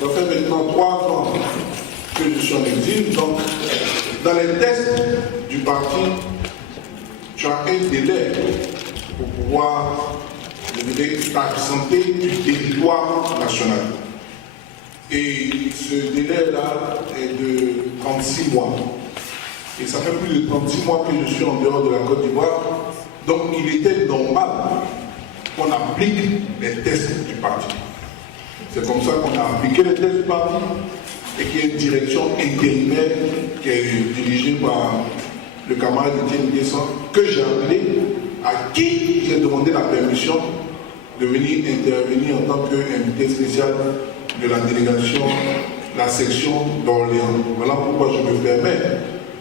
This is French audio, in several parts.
ça fait maintenant 3 ans que je suis en exil, donc dans les tests du parti, tu as un délai pour pouvoir t'absenter du territoire national. Et ce délai-là est de 36 mois. Et ça fait plus de 36 mois que je suis en dehors de la Côte d'Ivoire. Donc il était normal qu'on applique les tests du parti. C'est comme ça qu'on a appliqué les tests du parti et qu'il y a une direction intérimaire qui est dirigée par le camarade Etienne Guesson, que j'ai appelé, à qui j'ai demandé la permission de venir intervenir en tant qu'invité spécial de la délégation, la section d'Orléans. Voilà pourquoi je me permets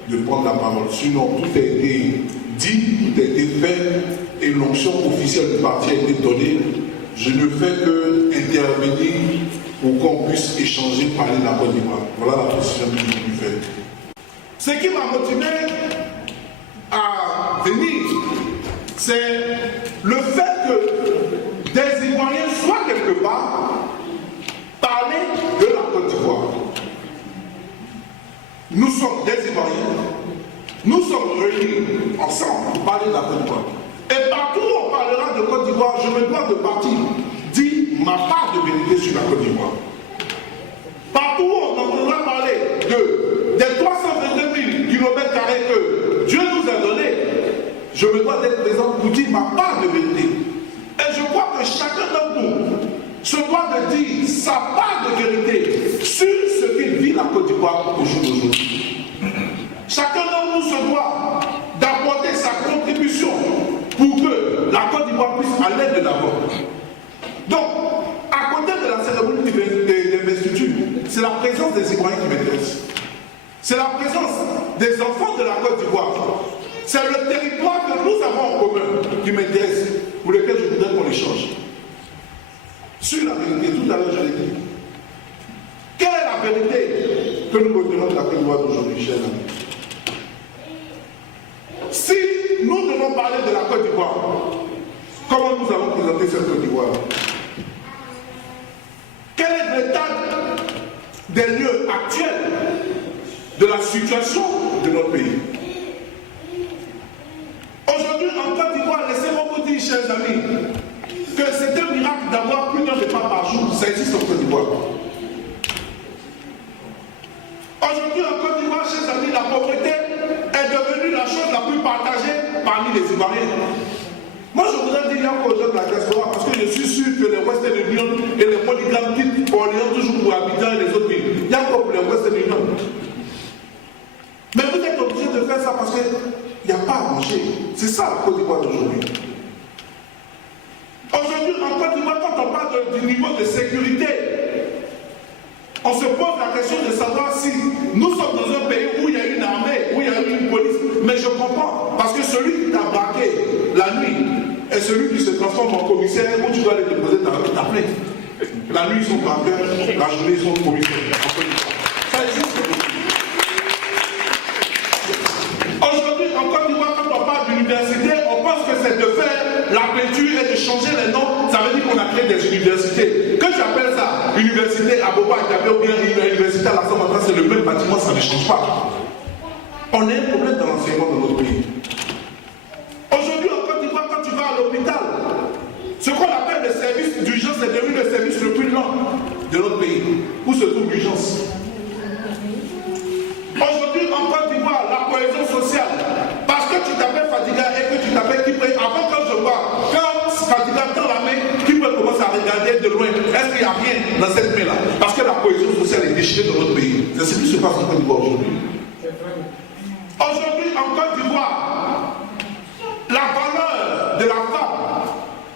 de prendre la parole. Sinon, tout a été dit, tout a été fait, et l'onction officielle du parti a été donnée. Je ne fais que intervenir pour qu'on puisse échanger, parler de la Côte d'Ivoire. Voilà la précision que je lui fais. Ce qui m'a motivé à venir, c'est le fait que des Ivoiriens soient quelque part parler de la Côte d'Ivoire. Nous sommes des Ivoiriens, nous sommes réunis ensemble pour parler de la Côte d'Ivoire. Et partout où on parlera de Côte d'Ivoire, je me dois de partir dire ma part de vérité sur la Côte d'Ivoire. Partout où on entendra parler des 322 000 km² que Dieu nous a donnés, je me dois d'être présent pour dire ma part de vérité. Et je crois que chacun d'entre nous se doit de dire sa part de vérité sur ce qu'il vit la Côte d'Ivoire au jour d'aujourd'hui. Chacun d'entre nous se doit d'apporter sa contribution pour que la Côte d'Ivoire puisse aller de l'avant. Donc, à côté de la cérémonie d'investiture, c'est la présence des Ivoiriens qui m'intéresse. C'est la présence des enfants de la Côte d'Ivoire. C'est le territoire que nous avons en commun qui m'intéresse, pour lequel je voudrais qu'on échange. Sur la vérité, tout à l'heure je l'ai dit. Quelle est la vérité que nous retenons de la Côte d'Ivoire d'aujourd'hui, chers amis? Si nous devons parler de la Côte d'Ivoire, comment nous allons présenter cette Côte d'Ivoire? Quel est l'état des lieux actuels de la situation de notre pays? Aujourd'hui, en Côte d'Ivoire, laissez-moi vous dire, chers amis, que c'est un miracle d'avoir plus d'un repas par jour. Ça existe en Côte d'Ivoire. Aujourd'hui, en Côte d'Ivoire, chers amis, la pauvreté est devenue la chose la plus partagée parmi les Ivoiriens. Moi, je voudrais dire aux gens de la diaspora, parce que je suis sûr que les Western Union et les MoneyGram quittent Orléans toujours pour Abidjan et les autres villes. Il y a quoi pour les Western Union? Mais vous êtes obligés de faire ça parce qu'il n'y a pas à manger. C'est ça la Côte d'Ivoire d'aujourd'hui. Aujourd'hui, en Côte d'Ivoire, quand on parle du niveau de sécurité, on se pose la question de savoir si nous sommes dans un pays où il y a une armée, où il y a une police. Mais je comprends, parce que celui qui t'a braqué la nuit est celui qui se transforme en commissaire où tu dois aller déposer ta plainte. La nuit, ils sont braqueurs, la journée, ils sont commissaires. Ça existe. Aujourd'hui, en Côte d'Ivoire, quand on parle d'université, on pense que c'est de faire la peinture et de changer les noms. Ça veut dire qu'on a créé des universités. Que j'appelle ça université à Boba Gabé ou bien université à la Somme, c'est le même bâtiment, ça ne change pas. On a un problème dans l'enseignement de notre pays. Aujourd'hui, en Côte d'Ivoire, quand tu vas à l'hôpital, ce qu'on appelle le service d'urgence est devenu le service le plus lent de notre pays. Où se trouve l'urgence? Aujourd'hui, en Côte d'Ivoire, la cohésion sociale, parce que tu t'appelles Fadiga et que tu t'appelles Kipré, avant quand je vois, quand Fadiga tend la main, Kipré commence à regarder de loin, est-ce qu'il n'y a rien dans cette main-là? Parce que la cohésion sociale est déchirée dans notre pays. C'est ce qui se passe en Côte d'Ivoire aujourd'hui. Aujourd'hui, en Côte d'Ivoire, la valeur de la femme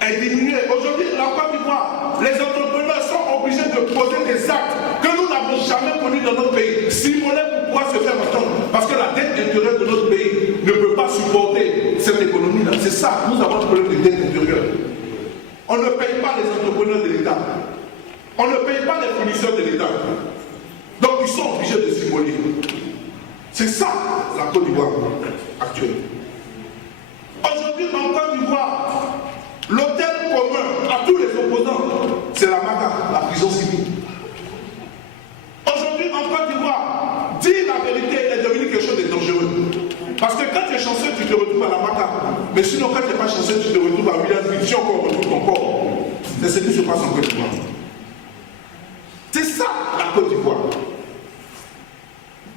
est diminuée. Aujourd'hui, en Côte d'Ivoire, les entrepreneurs sont obligés de poser des actes que nous n'avons jamais connus dans notre pays. Simuler pour pouvoir se faire entendre. Parce que la dette intérieure de notre pays ne peut pas supporter cette économie-là. C'est ça, nous avons un problème de dette intérieure. On ne paye pas les entrepreneurs de l'État. On ne paye pas les fournisseurs de l'État. Donc ils sont obligés de simuler. C'est ça la Côte d'Ivoire actuelle. Aujourd'hui, en Côte d'Ivoire, l'hôtel commun à tous les opposants, c'est la MAGA. prison civile. Aujourd'hui, en Côte d'Ivoire, dire la vérité est devenu quelque chose de dangereux. Parce que quand tu es chanceux, tu te retrouves à la Maca. Mais sinon, quand tu n'es pas chanceux, tu te retrouves à Williamsville. Si encore on retrouve ton corps. C'est ce qui se passe en Côte d'Ivoire. C'est ça, la Côte d'Ivoire.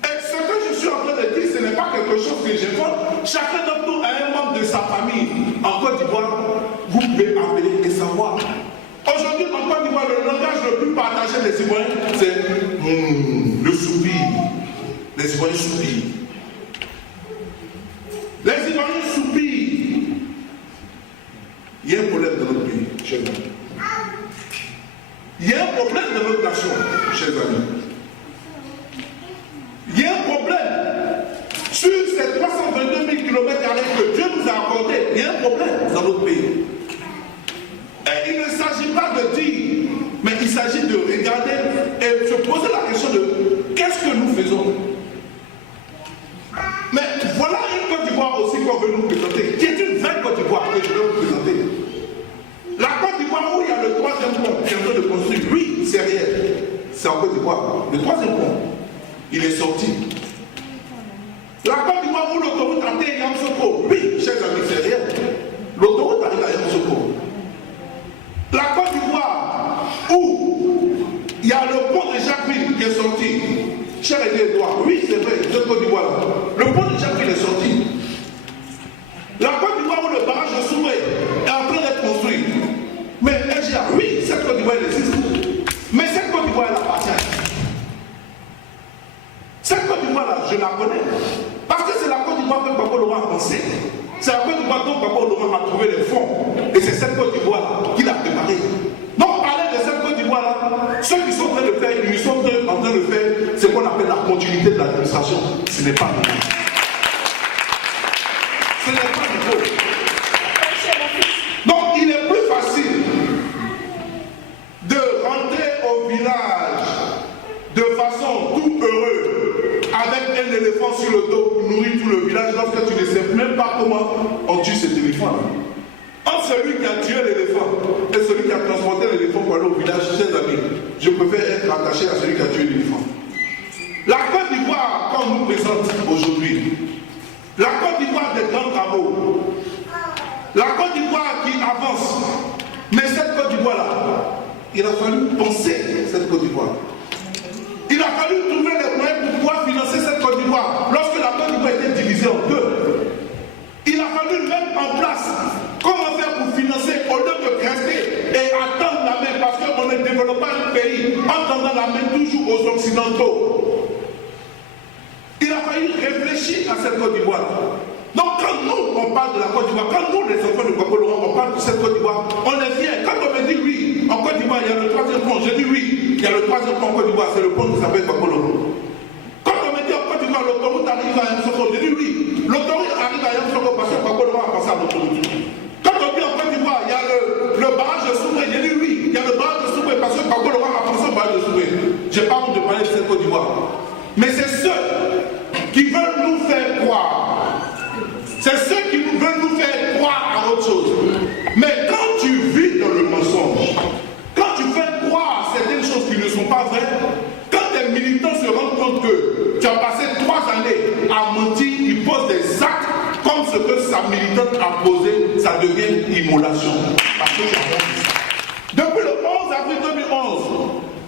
Et ce que je suis en train de dire, ce n'est pas quelque chose que j'invente. Chacun d'entre nous a un membre de sa famille en Côte d'Ivoire. Vous pouvez appeler et savoir. Aujourd'hui, en Côte d'Ivoire, le langage le plus partagé des Ivoiriens, c'est le soupir. Les Ivoiriens soupirent. Les Ivoiriens soupirent. Il y a un problème dans notre pays, chers amis. Il y a un problème dans notre nation, chers amis. Il y a un problème. Sur ces 322 000 km que Dieu nous a accordés, il y a un problème dans notre pays. Et il ne s'agit pas de dire, mais il s'agit de regarder et se poser la question de qu'est-ce que nous faisons. Mais voilà une Côte d'Ivoire aussi qu'on veut nous présenter, qui est une vraie Côte d'Ivoire que je vais vous présenter. La Côte d'Ivoire où il y a le troisième pont qui est en train de construire, oui, c'est réel. C'est en Côte d'Ivoire. Le troisième pont, il est sorti. La Côte d'Ivoire où l'autoroute atteint Yamoussoukro, oui, chers amis, c'est réel. L'autoroute arrive à Yamoussoukro. La Côte d'Ivoire où il y a le pont de Jacqueline qui est sorti. Cher Edouard, oui, c'est vrai, de Côte d'Ivoire. Le pont de Jacqueline est sorti. La Côte d'Ivoire où le barrage de Soumé est en train d'être construit. Mais LGA, oui, cette Côte d'Ivoire existe. Mais cette Côte d'Ivoire, elle appartient. Cette Côte d'Ivoire-là, je la connais. Parce que c'est la Côte d'Ivoire que Gbagbo Laurent a pensé. C'est la Côte d'Ivoire dont Gbagbo Laurent a trouvé les fonds. Et c'est cette Côte d'Ivoire-là qu'il a préparée. Donc, parler de cette Côte d'Ivoire-là, ceux qui sont en train de faire, ils sont en train de faire ce qu'on appelle la continuité de l'administration. Ce n'est pas nouveau. Ce n'est pas nouveau. Donc, il est plus facile de rentrer au village de façon tout heureux avec un éléphant sur le dos pour nourrir tout le village lorsque tu ne sais même pas comment on tue cet éléphant. Entre celui qui a tué l'éléphant et celui qui a transporté l'éléphant pour aller au village, chers amis, je préfère être attaché à celui qui a tué l'éléphant. La Côte d'Ivoire qu'on nous présente aujourd'hui, la Côte d'Ivoire des grands travaux, la Côte d'Ivoire qui avance, mais cette Côte d'Ivoire-là, il a fallu penser cette Côte d'Ivoire. Il a fallu trouver les moyens pour pouvoir financer cette Côte d'Ivoire lorsque la Côte d'Ivoire était divisée en deux. Il a fallu mettre en place comment faire pour financer au lieu de rester et attendre la main parce qu'on ne développe pas un pays en tendant la main toujours aux Occidentaux. Il a fallu réfléchir à cette Côte d'Ivoire. Donc quand nous on parle de la Côte d'Ivoire, quand nous les enfants de Gbagbo Laurent on parle de cette Côte d'Ivoire, on est fiers. Quand on me dit oui, en Côte d'Ivoire il y a le troisième pont, je dis oui, il y a le troisième pont en Côte d'Ivoire, c'est le pont qui s'appelle Gbagbo Laurent. Quand on me dit en Côte d'Ivoire l'autoroute arrive à Yamoussoukro, je dis oui, l'autoroute arrive à Yamoussoukro parce que Gbagbo Laurent a pensé à l'autoroute. Quand on dit en Côte d'Ivoire il y a le barrage de Soumé, je dis oui, il y a le barrage de Soumé parce que Gbagbo Laurent a pensé au barrage de Soumé. Je n'ai pas honte de parler de cette Côte d'Ivoire. Mais c'est ceux qui veulent nous faire croire. C'est ceux qui veulent nous faire croire à autre chose. Mais quand tu vis dans le mensonge, quand tu fais croire certaines choses qui ne sont pas vraies, quand tes militants se rendent compte que tu as passé 3 années à mentir, ils posent des actes comme ce que sa militante a posé, ça devient immolation. Parce que depuis le 11 avril 2011,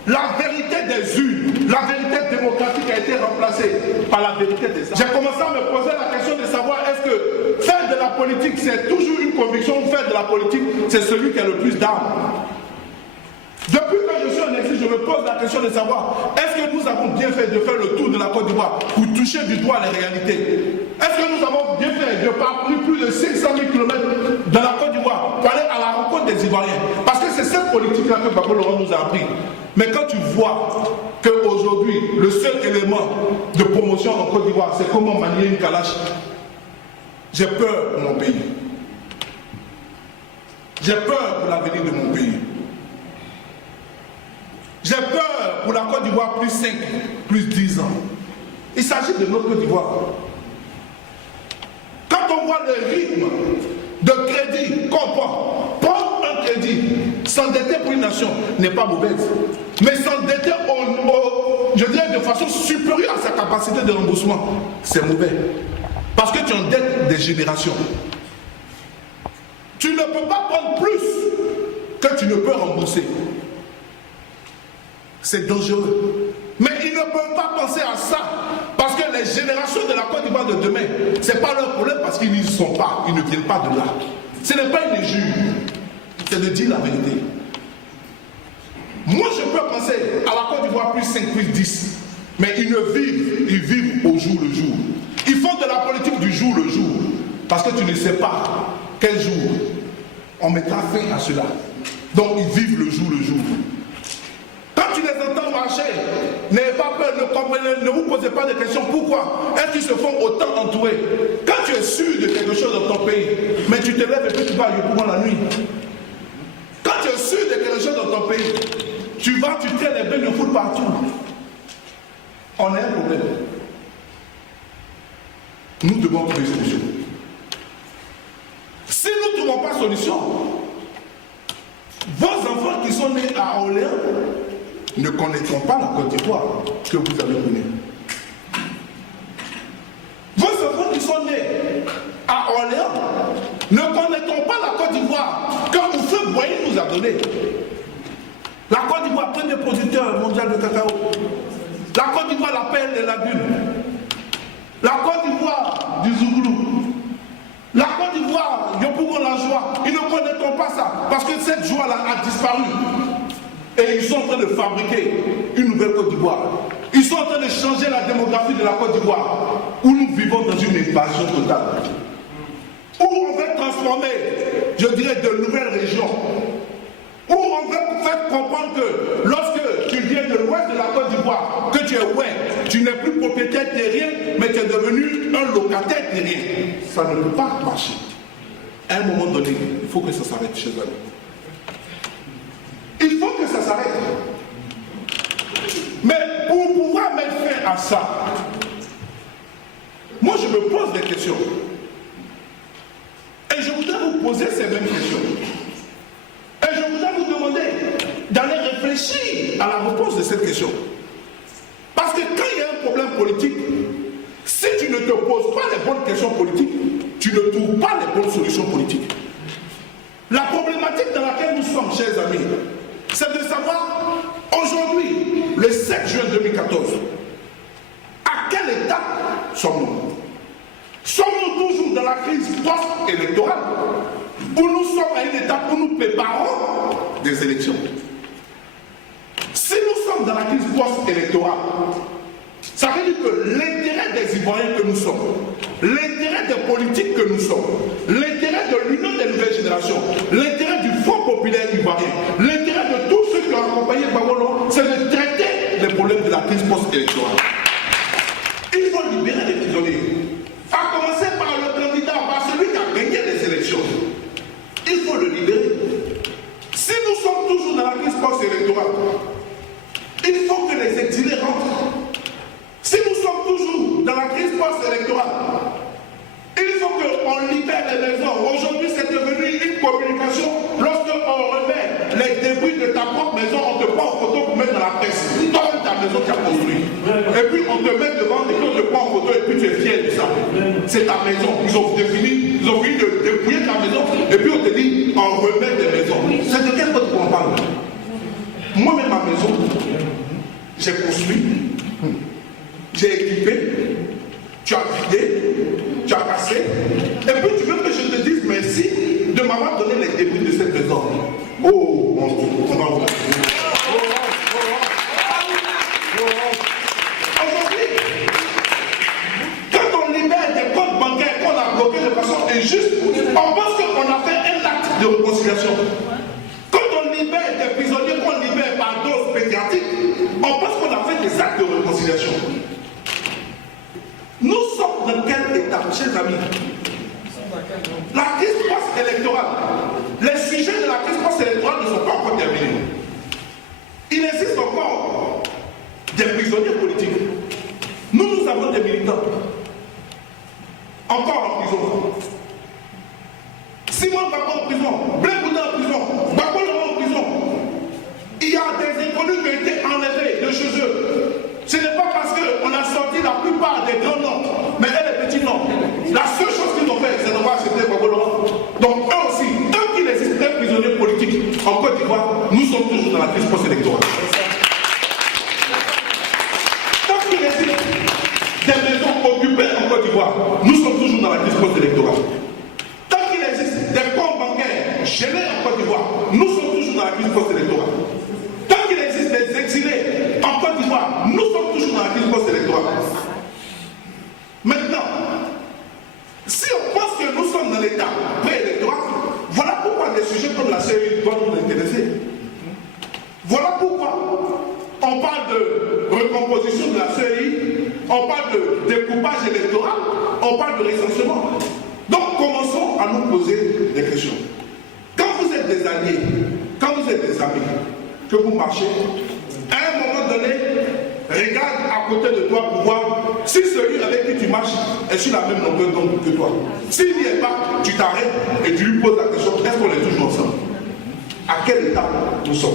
la vérité des urnes, la vérité démocratique a été remplacée par la vérité des actes. J'ai commencé à me poser la question de savoir est-ce que faire de la politique c'est toujours une conviction ou faire de la politique c'est celui qui a le plus d'armes. Depuis que je suis en exil, je me pose la question de savoir est-ce que nous avons bien fait de faire le tour de la Côte d'Ivoire pour toucher du doigt les réalités? Est-ce que nous avons bien fait de parcourir plus de 500 000 km dans la Côte d'Ivoire pour aller à la rencontre des Ivoiriens? Parce que c'est cette politique-là que Gbagbo Laurent nous a appris. Mais quand tu vois qu'aujourd'hui, le seul élément de promotion en Côte d'Ivoire, c'est comment manier une calache, j'ai peur pour mon pays. J'ai peur pour l'avenir de mon pays. J'ai peur pour la Côte d'Ivoire plus 5, plus 10 ans. Il s'agit de notre Côte d'Ivoire. Quand on voit le rythme de crédit qu'on prend, prendre un crédit, s'endetter pour une nation n'est pas mauvaise. mais s'endetter je dirais de façon supérieure à sa capacité de remboursement, c'est mauvais. Parce que tu endettes des générations. Tu ne peux pas prendre plus que tu ne peux rembourser. C'est dangereux. Mais ils ne peuvent pas penser à ça. Parce que les générations de la Côte d'Ivoire de demain, ce n'est pas leur problème parce qu'ils n'y sont pas. Ils ne viennent pas de là. Ce n'est pas une injure. C'est de dire la vérité. Moi, je peux penser à la Côte d'Ivoire plus 5, plus 10. Mais ils vivent au jour le jour. Ils font de la politique du jour le jour. Parce que tu ne sais pas quel jour on mettra fin à cela. Donc ils vivent le jour le jour. Quand tu les entends marcher, n'ayez pas peur, ne vous posez pas de questions. Pourquoi est-ce qu'ils se font autant entourer? Quand tu es sûr de quelque chose dans ton pays, mais tu te lèves et puis tu vas à Yopougon la nuit. Quand tu es sûr de quelque chose dans ton pays, tu vas, tu tiens les bains de foot partout. On a un problème. Nous devons trouver une solution. Si nous ne trouvons pas de solution, vos enfants qui sont nés à Orléans ne connaîtront pas la Côte d'Ivoire que vous avez connue. Vos enfants qui sont nés à Orléans ne connaîtront pas la Côte d'Ivoire que Oufeu Boigny nous a donnée. La Côte d'Ivoire, premier producteur mondial de cacao. La Côte d'Ivoire, la perle des lagunes. La Côte d'Ivoire du Zouglou. La Côte d'Ivoire, Yopougon la joie. Ils ne connaîtront pas ça parce que cette joie-là a disparu. Et ils sont en train de fabriquer une nouvelle Côte d'Ivoire. Ils sont en train de changer la démographie de la Côte d'Ivoire, où nous vivons dans une invasion totale. Où on veut transformer, je dirais, de nouvelles régions. Où on veut faire comprendre que lorsque tu viens de l'ouest de la Côte d'Ivoire, que tu es tu n'es plus propriétaire terrien, mais tu es devenu un locataire terrien. Ça ne peut pas marcher. À un moment donné, il faut que ça s'arrête chez eux. Il faut que ça s'arrête. Mais pour pouvoir mettre fin à ça, moi je me pose des questions. Et je voudrais vous poser ces mêmes questions. Et je voudrais vous demander d'aller réfléchir à la réponse de cette question. Parce que quand il y a un problème politique, si tu ne te poses pas les bonnes questions politiques, tu ne trouves pas les bonnes solutions politiques. La problématique dans laquelle nous sommes, chers amis, c'est de savoir, aujourd'hui, le 7 juin 2014, à quel état sommes-nous? Sommes-nous toujours dans la crise post-électorale, où nous sommes à une étape où nous préparons des élections? Si nous sommes dans la crise post-électorale, ça veut dire que l'intérêt des Ivoiriens que nous sommes, l'intérêt des politiques que nous sommes, l'intérêt de l'Union des nouvelles générations, l'intérêt du Front populaire ivoirien, l'intérêt de tous ceux qui ont accompagné Gbagbo, c'est de traiter les problèmes de la crise post-électorale. Il faut libérer les prisonniers. À commencer par le candidat, par celui qui a gagné les élections. Il faut le libérer. Si nous sommes toujours dans la crise post-électorale, il faut que les exilés rentrent. Si nous sommes toujours dans la crise post-électorale, il faut qu'on libère les maisons. Aujourd'hui, c'est devenu une communication. Lorsqu'on remet les débris de ta propre maison, on te prend en photo pour mettre dans la presse. Toi-même, ta maison tu as construit. Et puis, on te met devant et puis on te prend en photo et puis tu es fier de ça. C'est ta maison. Ils ont fini de dépouiller ta maison et puis on te dit, on remet des maisons. C'est de quel côté on parle? Moi-même, ma maison, j'ai construit. J'ai équipé, tu as vidé, tu as cassé, et puis tu veux que je te dise merci de m'avoir donné les débris de cette maison. Oh, mon Dieu, on va voir. Aujourd'hui, quand on libère des comptes bancaires qu'on a bloqués de façon injuste, on pense qu'on a fait un acte de réconciliation. Quand on libère des prisonniers qu'on libère par dose pédiatrique, on pense qu'on a fait des actes de réconciliation. Nous sommes dans quel état, chers amis? La crise post-électorale, les sujets de la crise post-électorale ne sont pas encore terminés. Il existe encore des prisonniers politiques. Nous avons des militants encore en prison. Simon Gbagbo en prison, Blé Bouddha en prison, Gbagbo en prison. Il y a des inconnus qui ont été nous sommes toujours dans la crise post-électorale. Tant qu'il existe des maisons occupées en Côte d'Ivoire, nous sommes toujours dans la crise post-électorale. Tant qu'il existe des comptes bancaires gelés en Côte d'Ivoire, nous sommes toujours dans la crise post-électorale. Tant qu'il existe des exilés en Côte d'Ivoire, nous sommes toujours dans la crise post-électorale. Maintenant, si on pense que nous sommes dans l'état préélectoral, voilà pourquoi des sujets comme la CEI doivent nous intéresser. Voilà pourquoi on parle de recomposition de la CEI, on parle de découpage électoral, on parle de recensement. Donc commençons à nous poser des questions. Quand vous êtes des alliés, quand vous êtes des amis, que vous marchez, à un moment donné, regarde à côté de toi pour voir si celui avec qui tu marches est sur la même longueur d'onde que toi. S'il n'y est pas, tu t'arrêtes et tu lui poses la question, est-ce qu'on est toujours ensemble? À quel état nous sommes?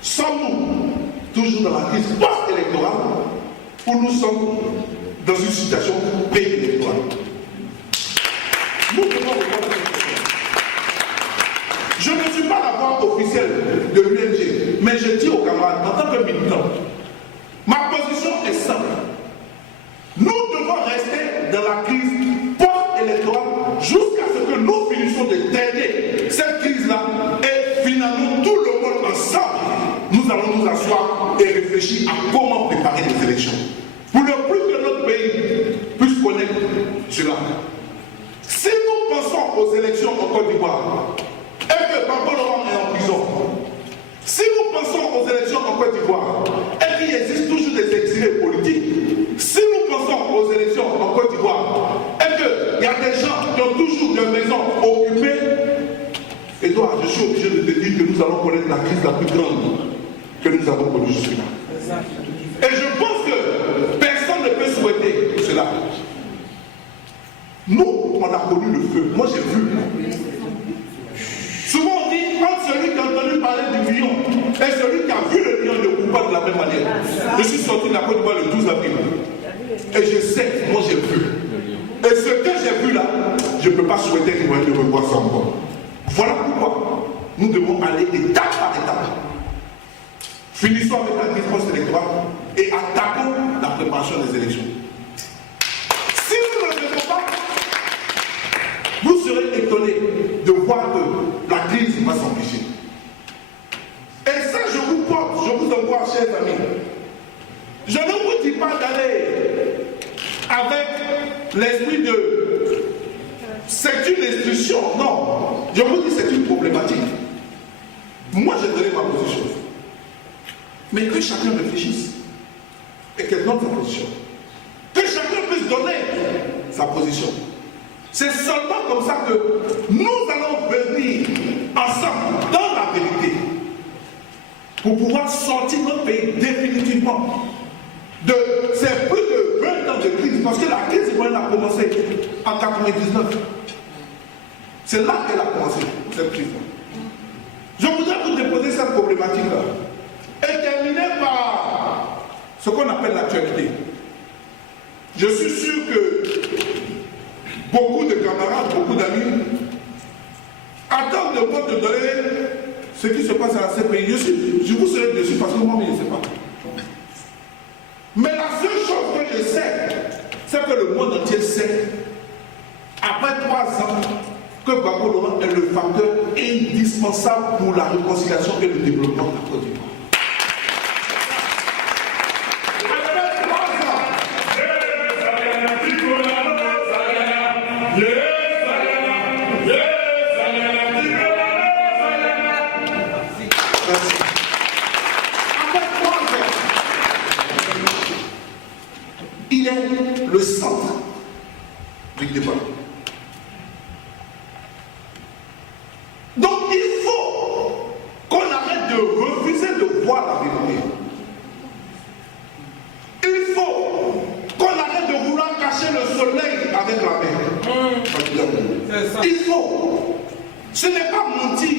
Sommes-nous toujours dans la crise post-électorale ou nous sommes dans une situation pré-électorale? Nous devons répondre à cette question. Je ne suis pas la voix officielle de l'UNG, mais je dis aux camarades, en tant que militant, ma position est simple. Nous devons rester dans la crise post-électorale jusqu'à ce que nous finissions de traiter cette crise-là et finalement tout le monde ensemble, nous allons nous asseoir et réfléchir à comment préparer les élections. Pour ne plus que notre pays puisse connaître cela. Si nous pensons aux élections en Côte d'Ivoire, et que Gbagbo Laurent est en prison, si nous pensons aux élections en Côte d'Ivoire, et qu'il existe toujours des exilés politiques, si nous pensons aux élections en Côte d'Ivoire, et qu'il y a des gens qui ont toujours des maisons occupées, Edouard, je suis obligé de te dire que nous allons connaître la crise la plus grande que nous avons connue jusque-là. Et je pense que personne ne peut souhaiter cela. Nous, on a connu le feu. Moi, j'ai vu. Souvent, on dit, entre celui qui a entendu parler du lion et celui qui a vu le lion ne court pas de la même manière. Je suis sorti de la Côte d'Ivoire le 12 avril. Et je sais, moi, j'ai vu. Et ce que j'ai vu là, je ne peux pas souhaiter qu'il y ait de revoir ça encore. Voilà pourquoi nous devons aller étape par étape. Finissons avec la crise post-électorale et attaquons la préparation des élections. Si nous ne le faisons pas, vous serez étonnés de voir que la crise va s'amplifier. Et ça, je vous porte, je vous envoie, chers amis. Je ne vous dis pas d'aller avec l'esprit de c'est une instruction, non. Je vous dis c'est une problématique. Moi, j'ai donné ma position. Mais que chacun réfléchisse et qu'elle donne sa position. Que chacun puisse donner sa position. C'est seulement comme ça que nous allons venir ensemble dans la vérité pour pouvoir sortir notre pays définitivement de ces plus de 20 ans de crise. Parce que la crise ivoirienne a commencé en 1999. C'est là qu'elle a commencé, cette crise. Je voudrais vous déposer cette problématique-là. Et terminer par ce qu'on appelle l'actualité. Je suis sûr que beaucoup de camarades, beaucoup d'amis attendent de moi de donner ce qui se passe à la CPI. Je vous serai dessus parce que moi, je ne sais pas. Mais la seule chose que je sais, c'est que le monde entier sait, après 3 ans, que Gbagbo Laurent est le facteur indispensable pour la réconciliation et le développement de la Côte d'Ivoire. Il est le centre du débat. Donc il faut qu'on arrête de refuser de voir la vérité. Il faut qu'on arrête de vouloir cacher le soleil avec la mer. Il faut. Ce n'est pas mentir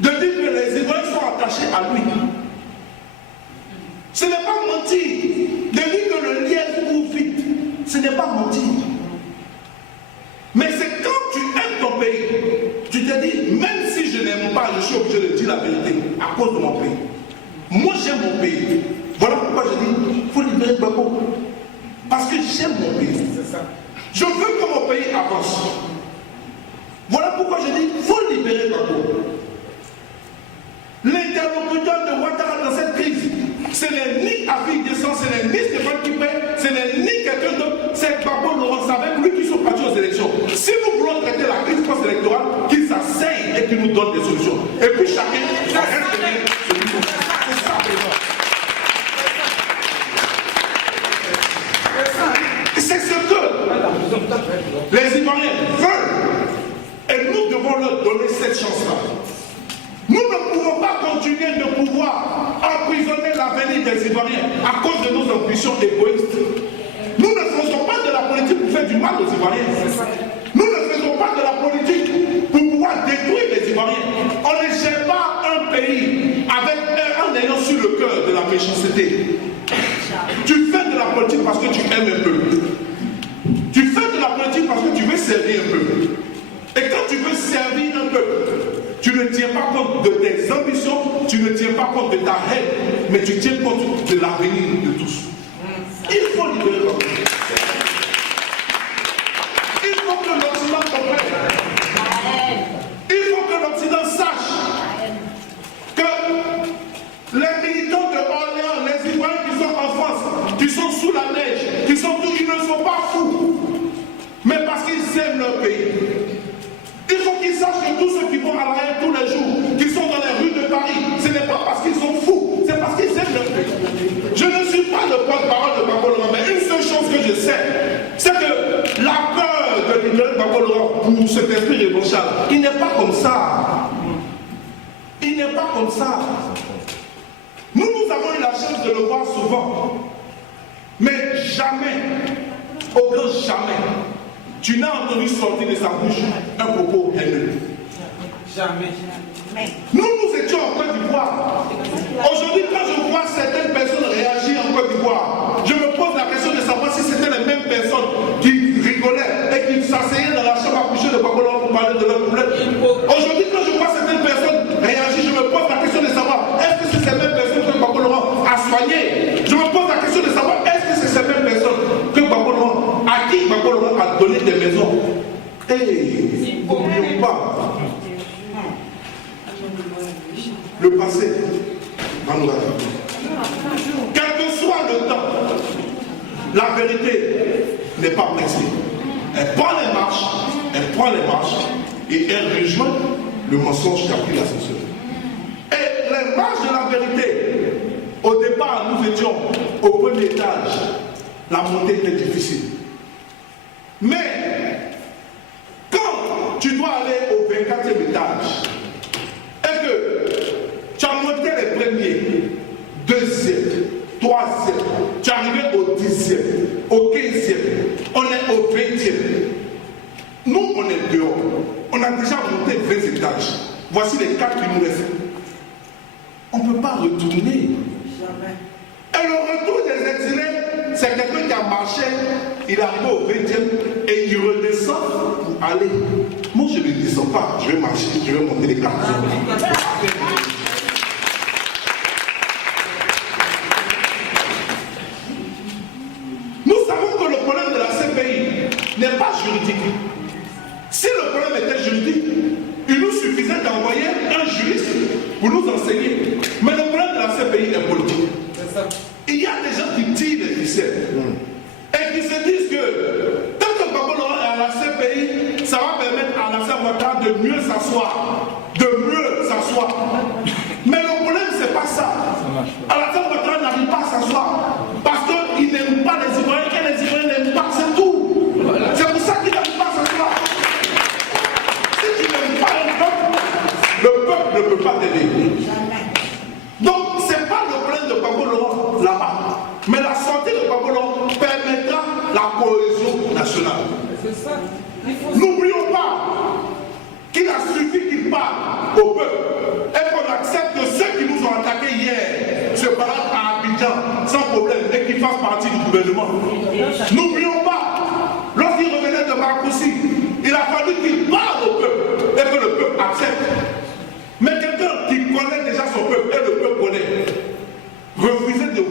de dire que les Ivoiriens sont attachés à lui. Ce n'est pas mentir de dire que le lièvre court vite. Ce n'est pas mentir. Mais c'est quand tu aimes ton pays, tu te dis, même si je n'aime pas, je suis obligé de Moi j'aime mon pays. Voilà pourquoi je dis, il faut libérer Gbagbo. Parce que j'aime mon pays. Je veux que mon pays avance. Voilà pourquoi je dis, il faut libérer Gbagbo. L'interlocuteur de Ouattara dans cette crise, ce n'est ni Afrik Descend, ce n'est ni Stéphane Kipé, ce n'est ni quelqu'un d'autre, c'est Gbagbo Laurent, c'est avec lui qui sont partis aux élections. Si nous voulons traiter la crise post-électorale, qu'ils s'asseyent et qu'ils nous donnent des solutions. Et puis chacun reste bien solution. C'est ça. C'est ce que les Ivoiriens veulent. Et nous devons leur donner cette chance-là. Nous ne pouvons pas continuer de pouvoir emprisonner l'avenir des Ivoiriens à cause de nos ambitions égoïstes. Nous ne faisons pas de la politique pour faire du mal aux Ivoiriens. Nous ne faisons pas de la politique pour pouvoir détruire les Ivoiriens. On ne gère pas un pays en ayant sur le cœur de la méchanceté. Tu fais de la politique parce que tu aimes un peu. Tu fais de la politique parce que tu veux servir un peu. Et quand tu veux servir un peu, tu ne tiens pas compte de tes ambitions, tu ne tiens pas compte de ta haine, mais tu tiens compte de l'avenir de tous. Il faut libérer l'Occident. Il faut que l'Occident comprenne. Il faut que l'Occident sache que les militants de Orléans, les Ivoiriens qui sont en France, qui sont sous la neige, ils ne sont pas fous, mais parce qu'ils aiment leur pays. Il faut qu'ils sachent que tous ceux qui vont à la haine tous les jours, qui sont dans les rues de Paris, ce n'est pas parce qu'ils sont fous, c'est parce qu'ils aiment leur pays. Je ne suis pas le porte-parole de Gbagbo Laurent, mais une seule chose que je sais, c'est que la peur de libérer Gbagbo Laurent pour cet esprit revanchard, il n'est pas comme ça. Il n'est pas comme ça. Nous avons eu la chance de le voir souvent, mais jamais, au grand jamais, tu n'as entendu sortir de sa bouche un propos haineux. Jamais. Nous étions en Côte d'Ivoire. Aujourd'hui, quand je vois certaines personnes réagir en Côte d'Ivoire, je me pose la question de savoir si c'était les mêmes personnes qui rigolaient et qui s'asseyaient dans la chambre à coucher de Gbagbo Laurent pour parler de leurs problèmes. Aujourd'hui, quand je vois certaines personnes réagir, je me pose la question de savoir est-ce que c'est ces mêmes personnes que Gbagbo Laurent a soignées. Je me pose la question de savoir est-ce que c'est ces mêmes personnes que Gbagbo Laurent, à qui Gbagbo Laurent a donné des maisons. Et n'oublions pas, le passé va nous rattraper. Quel que soit le temps, la vérité n'est pas pressée. Elle prend les marches et elle rejoint le mensonge qui a pris l'ascenseur. Et les marches de la vérité, au départ, nous étions au premier étage. La montée était difficile. Mais quand tu dois aller au 24e étage et que tu as monté les premiers, deuxième, troisième, tu es arrivé au 10e, au 15e, on est au 20e. Nous, on est dehors. On a déjà monté 20 étages. Voici les 4 qui nous restent. On ne peut pas retourner. Jamais. Et le retour des exilés, c'est quelqu'un qui a marché, il est arrivé au 20e et il redescend pour aller. Moi, je ne descends pas, je vais marcher, je vais monter les 4. Nous savons que le problème de la CPI n'est pas juridique. Si le problème était juridique, il nous suffisait d'envoyer un juriste pour nous enseigner. Mais le problème de la CPI est politique. Il y a des gens qui tirent les ficelles et qui se disent que tant que Gbagbo Laurent est à la CPI, ça va permettre à Alassane Ouattara de mieux s'asseoir. Mais le problème, c'est pas ça. Alassane Ouattara n'arrive pas à s'asseoir parce qu'il n'aime pas les Ivoiriens et les Ivoiriens n'aiment pas, c'est tout. C'est pour ça qu'il n'arrive pas à s'asseoir. Si tu n'aimes pas un peuple, le peuple ne peut pas t'aider. Donc, ce n'est pas le problème de Gbagbo Laurent là-bas. Mais la santé de Gbagbo Laurent permettra la cohésion nationale. N'oublions pas qu'il a suffi qu'il parle au peuple et qu'on accepte que ceux qui nous ont attaqués hier se baladent à Abidjan sans problème et qu'ils fassent partie du gouvernement. N'oublions pas, lorsqu'il revenait de Marcoussi, il a fallu qu'il parle au peuple et que le peuple accepte. Mais quelqu'un qui connaît déjà son peuple et le peuple connaît,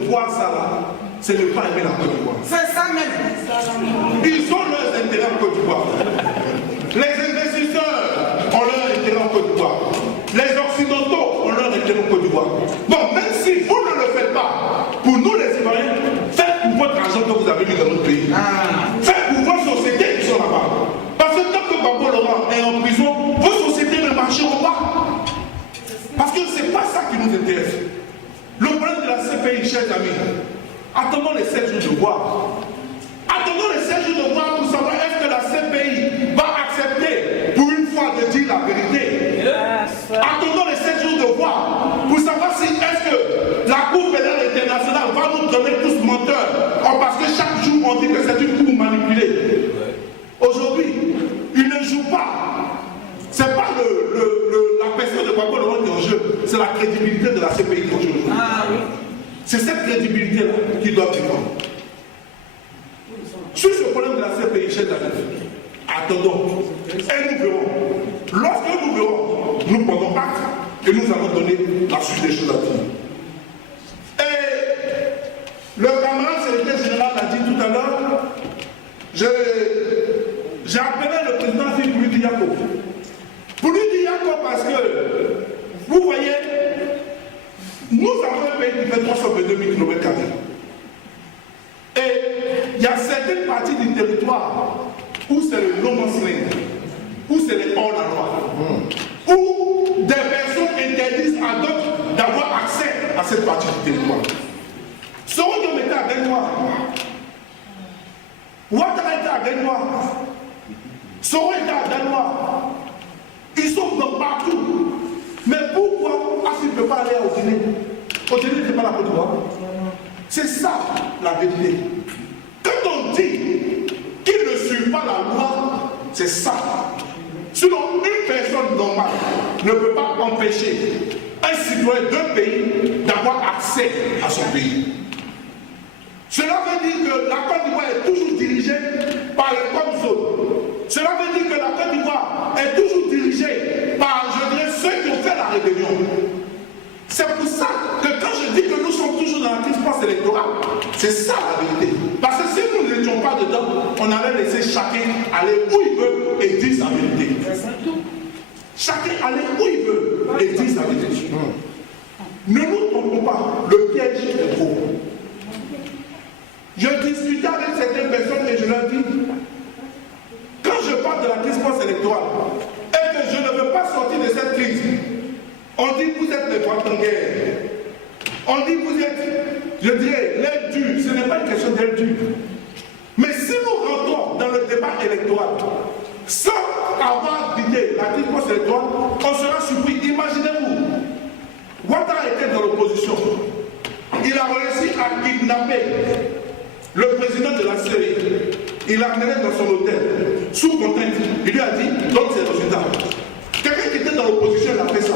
voir ça là, c'est ne pas aimer la Côte d'Ivoire. C'est ça même. Ils ont leurs intérêts en Côte d'Ivoire. Les investisseurs ont leur intérêt en Côte d'Ivoire. Les Occidentaux ont leur intérêt en Côte d'Ivoire. Donc même si vous ne le faites pas, pour nous les Ivoiriens, faites pour votre argent que vous avez mis dans notre pays. Faites pour vos sociétés qui sont là-bas. Parce que tant que Gbagbo Laurent est en prison, vos sociétés ne marcheront pas. Parce que ce n'est pas ça qui nous intéresse. Le problème de la CPI, chers amis, attendons les 7 jours de voir. Attendons les 7 jours de voir pour savoir est-ce que la CPI va accepter pour une fois de dire la vérité. Attendons les 7 jours de voir pour savoir si est-ce que la Cour pénale internationale va nous donner tous menteurs. Parce que chaque jour on dit que c'est une cour manipulée. Aujourd'hui, il ne joue pas. Ce n'est pas la personne de Gbagbo Laurent qui est en jeu, c'est la crédibilité de la CPI qui est en jeu. C'est cette crédibilité-là qui doit défendre. Sur ce problème de la CPI, chers amis, attendons et nous verrons. Lorsque nous verrons, nous prenons acte et nous allons donner la suite des choses à dire. Et le camarade secrétaire général l'a dit tout à l'heure, j'ai appelé le président pour lui dire Yacob. Pour lui dire Yacob parce que, vous voyez, nous avons un pays qui fait 322 000 km². Et il y a certaines parties du territoire où c'est le no-man's land, où c'est les hors-la-loi, où des personnes interdisent à d'autres d'avoir accès à cette partie du territoire. Seront de mettre à Gainois, Ouattara était à Gainois, Soro était à Danois, ils sont dans partout. Mais pourquoi Afrique ne peut pas aller au Guinée? Au Guinée, ce n'est pas la Côte d'Ivoire. C'est ça la vérité. Quand on dit qu'il ne suit pas la loi, c'est ça. Sinon, une personne normale ne peut pas empêcher un citoyen d'un pays d'avoir accès à son pays. Cela veut dire que la Côte d'Ivoire est toujours dirigée par les bonnes zones. Cela veut dire que la Côte d'Ivoire est toujours dirigée par, je dirais, ceux qui ont fait la rébellion. C'est pour ça que quand je dis que nous sommes toujours dans la crise post-électorale, c'est ça la vérité. Parce que si nous n'étions pas dedans, on allait laisser chacun aller où il veut et dire sa vérité. Chacun aller où il veut et dire sa vérité. Ne nous trompons pas, le piège est gros. Je discutais avec certaines personnes et je leur dis, quand je parle de la crise post-électorale et que je ne veux pas sortir de cette crise, on dit que vous êtes les droits en guerre. On dit que vous êtes, je dirais, l'aile dure. Ce n'est pas une question d'aile dure. Mais si nous rentrons dans le débat électoral sans avoir d'idée la crise post-électorale, on sera surpris. Imaginez-vous, Ouattara était dans l'opposition. Il a réussi à kidnapper le président de la CEI. Il l'a amené dans son hôtel, sous contrainte. Il lui a dit, donne ses résultats. Quelqu'un qui était dans l'opposition, il a fait ça.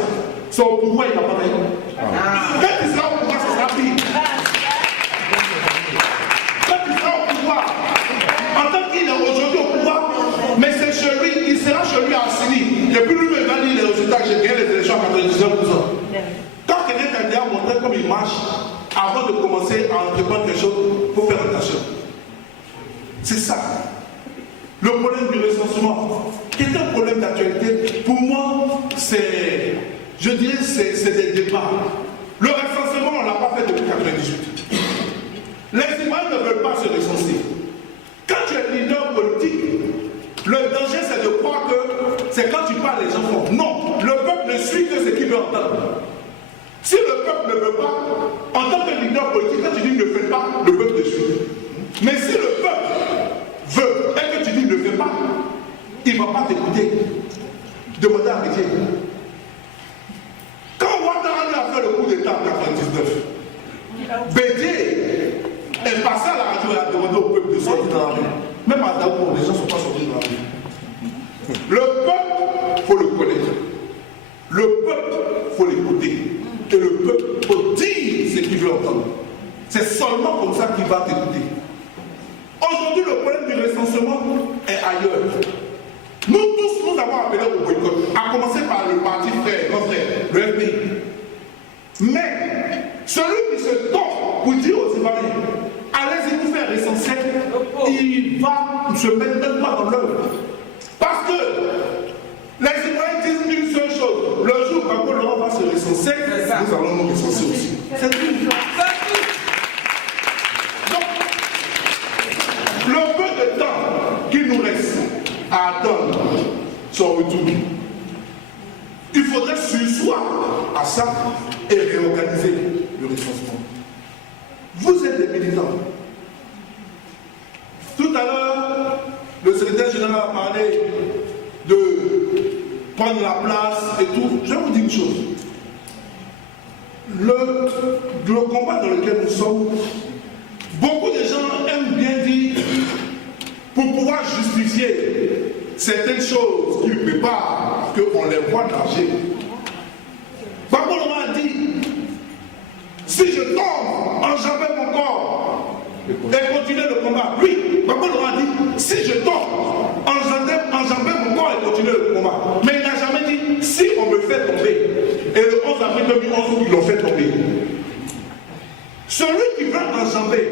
Son pouvoir, il n'a pas fait. Quand il sera au pouvoir, ça sera pire. Quand il sera au pouvoir, en tant qu'il est aujourd'hui au pouvoir, mais c'est chez lui, il sera chez lui à Assini. Et puis lui, il va dire les résultats que j'ai gagné les élections à 99%. Quand quelqu'un t'a déjà montré comme il marche, avant de commencer à entreprendre quelque chose, il faut faire attention. C'est ça. Le problème du recensement, qui est un problème d'actualité, pour moi, c'est, je dirais, c'est des débats. Le recensement, on ne l'a pas fait depuis 1998. Les Ivoiriens ne veulent pas se recenser. Quand tu es leader politique, le danger, c'est de croire que c'est quand tu parles, les gens font. Non, le peuple ne suit que ce qu'il veut entendre. Si le peuple ne veut pas, en tant que leader politique, quand tu dis ne fais pas, le peuple te suit. Mais si le peuple veut et que tu dis ne fais pas, il ne va pas t'écouter. Demandez à Bédier. Quand Ouattara lui a fait le coup d'État en 1999, Bédier est passé à la radio et a demandé au peuple de sortir dans la rue. Même à Daour, les gens ne sont pas sortis dans la rue. Le peuple, il faut le connaître. Le peuple, il faut l'écouter. Et le peuple faut dire ce qu'il veut entendre. C'est seulement comme ça qu'il va t'écouter. Aujourd'hui, le problème du recensement est ailleurs. Nous tous, nous avons appelé au boycott, à commencer par le parti frère, notre frère, le FPI. Mais celui qui se tord pour dire aux Ivoiriens, allez-y vous faire l'essentiel, il va se mettre un doigt dans l'œuvre. Parce que les Ivoiriens disent une seule chose, le jour où Gbagbo Laurent va se recenser, nous allons nous recenser aussi. C'est tout. Donc, le peu de temps qu'il nous reste à attendre son retour, il faudrait sursoir à ça et réorganiser le recensement. Vous êtes des militants. Tout à l'heure, le secrétaire général a parlé de prendre la place et tout. Je vais vous dire une chose. Le combat dans lequel nous sommes, beaucoup de gens aiment bien dire, pour pouvoir justifier certaines choses qu'ils préparent, qu'on les voit nager. Gbagbo Laurent a dit, si je tombe, enjamber mon corps et continuer le combat. Oui, Gbagbo Laurent a dit, si je tombe, enjamber mon corps et continuer le combat. Mais il n'a jamais dit, si on me fait tomber. Et le 11 avril 2011, ils l'ont fait tomber. Celui qui veut enjamber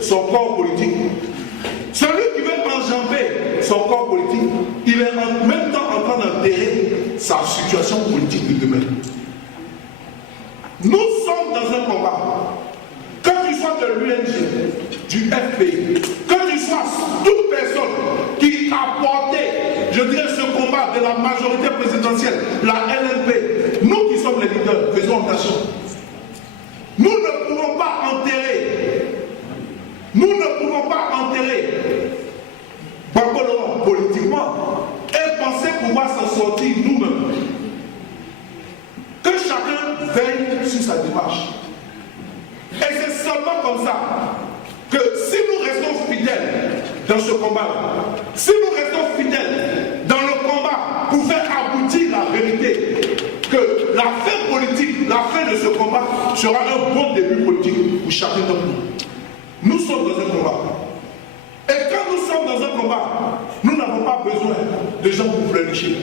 son corps politique, celui qui veut enjamber son corps politique, il est en même temps en train d'enterrer sa situation politique de demain. Nous sommes dans un combat. Que tu sois de l'UNG, du FPI, que tu sois toute personne qui a porté, je dirais, ce combat de la majorité présidentielle, la LNP, nous qui sommes les leaders, faisons attention. Nous ne pouvons pas enterrer Gbagbo Laurent politiquement et penser pouvoir s'en sortir nous-mêmes. Que chacun veille sur sa démarche. Et c'est seulement comme ça que si nous restons fidèles dans ce combat-là, si nous restons fidèles dans le combat pour faire aboutir la vérité, que la fin politique, la fin de ce combat sera un bon début politique pour chacun d'entre nous. Nous sommes dans un combat. Et quand nous sommes dans un combat, nous n'avons pas besoin de gens pour pleurnicher.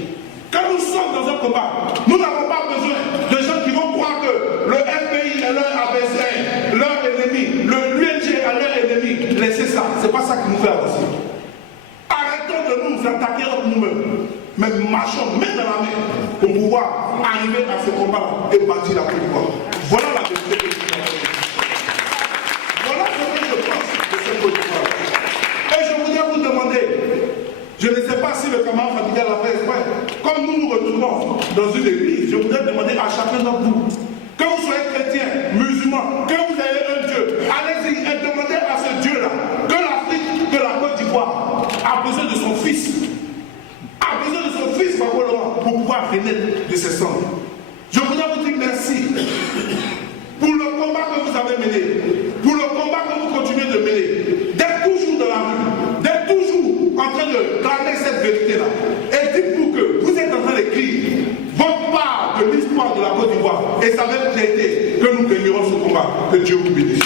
Quand nous sommes dans un combat, nous n'avons pas besoin de gens qui vont croire que le FPI est leur adversaire, leur ennemi, l'UNG est leur ennemi. Laissez ça, c'est pas ça qui nous fait avancer. Arrêtons de nous attaquer entre nous-mêmes, mais marchons main dans la main pour pouvoir arriver à ce combat et bâtir la Côte d'Ivoire. Voilà la vérité. Voilà ce que je pense de cette Côte d'Ivoire. Et je voudrais vous demander, je ne sais pas si le camarade Fadiga l'a fait exprès, comme nous nous retrouvons dans une église, je voudrais demander à chacun d'entre vous, que vous soyez chrétien, musulman, que vous ayez un Dieu, allez-y et demandez à ce Dieu-là que l'Afrique, que la Côte d'Ivoire a besoin de son fils, Gbagbo Laurent, pour pouvoir renaître de ses cendres. Je voudrais vous dire merci pour le combat que vous avez mené, pour le combat que vous continuez de mener, d'être toujours dans la rue, d'être toujours en train de clamer cette vérité-là. Et dites-vous que vous êtes en train d'écrire votre part de l'histoire de la Côte d'Ivoire. Et ça va être traité que nous gagnerons ce combat. Que Dieu vous bénisse.